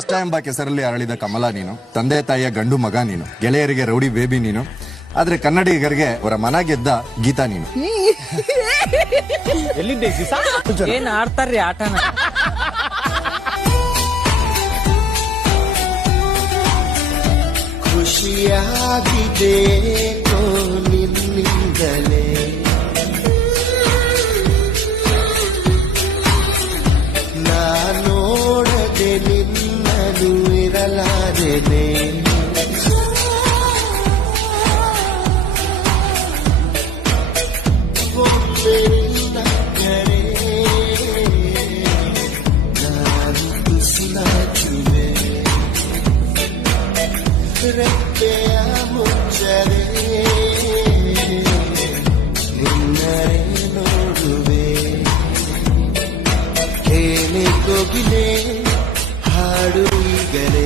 ಇಷ್ಟ ಎಂಬ ಕೆಸರಲ್ಲಿ ಅರಳಿದ ಕಮಲ ನೀನು, ತಂದೆ ತಾಯಿಯ ಗಂಡು ಮಗ ನೀನು, ಗೆಳೆಯರಿಗೆ ರೌಡಿ ಬೇಬಿ ನೀನು, ಆದ್ರೆ ಕನ್ನಡಿಗರಿಗೆ ಅವರ ಮನ ಗೆದ್ದ ಗೀತಾ ನೀನು. ಏನ್ ಆಡ್ತಾರ್ರಿ ಆಟನ? ಖುಷಿಯಾಗಿದೆ ನಿನ್ನಿಂದಲೇ, ನೋಡದೆ ನಿನ್ನನು ಇರಲಾರೆನೆ. ಕರೆ ನಾನು ಕುಸಿನಾಚುವೆ, ರೆಪ್ಪೆಯ ಮುಚ್ಚರೆ ನಿನ್ನರೆ ನೋಡುವೆ. ಕೇಳಿ ಕೋಗಿಲೆ ಹಾಡು ಈಗಲೇ.